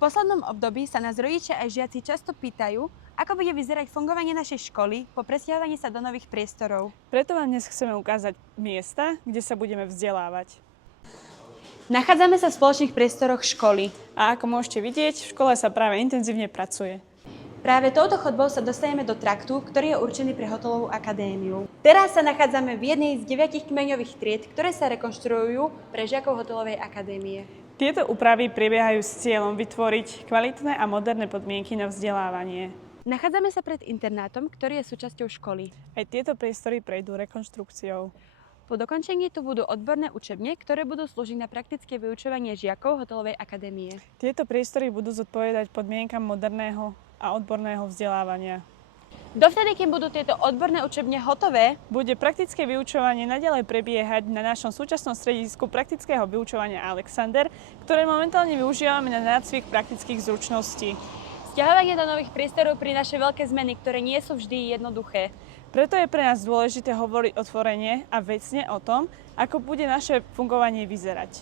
poslednom období sa nás rodičia aj žiaci často pýtajú, ako bude vyzerať fungovanie našej školy po presťahovaní sa do nových priestorov. Preto vám dnes chceme ukázať miesta, kde sa budeme vzdelávať. Nachádzame sa v spoločných priestoroch školy. A ako môžete vidieť, v škole sa práve intenzívne pracuje. Práve touto chodbou sa dostaneme do traktu, ktorý je určený pre hotelovú akadémiu. Teraz sa nachádzame v jednej z 9 kmeňových tried, ktoré sa rekonštruujú pre žiakov hotelovej akadémie. Tieto úpravy prebiehajú s cieľom vytvoriť kvalitné a moderné podmienky na vzdelávanie. Nachádzame sa pred internátom, ktorý je súčasťou školy. Aj tieto priestory prejdú rekonštrukciou. Po dokončení tu budú odborné učebne, ktoré budú slúžiť na praktické vyučovanie žiakov hotelovej akadémie. Tieto priestory budú zodpovedať podmienkam moderného a odborného vzdelávania. Dovtedy, kým budú tieto odborné učebne hotové, Bude praktické vyučovanie naďalej prebiehať na našom súčasnom stredisku praktického vyučovania Alexander, ktoré momentálne využívame na nácvik praktických zručností. sťahovanie do nových priestorov prináša veľké zmeny, ktoré nie sú vždy jednoduché. Preto je pre nás dôležité hovoriť otvorene a vecne o tom, ako bude naše fungovanie vyzerať.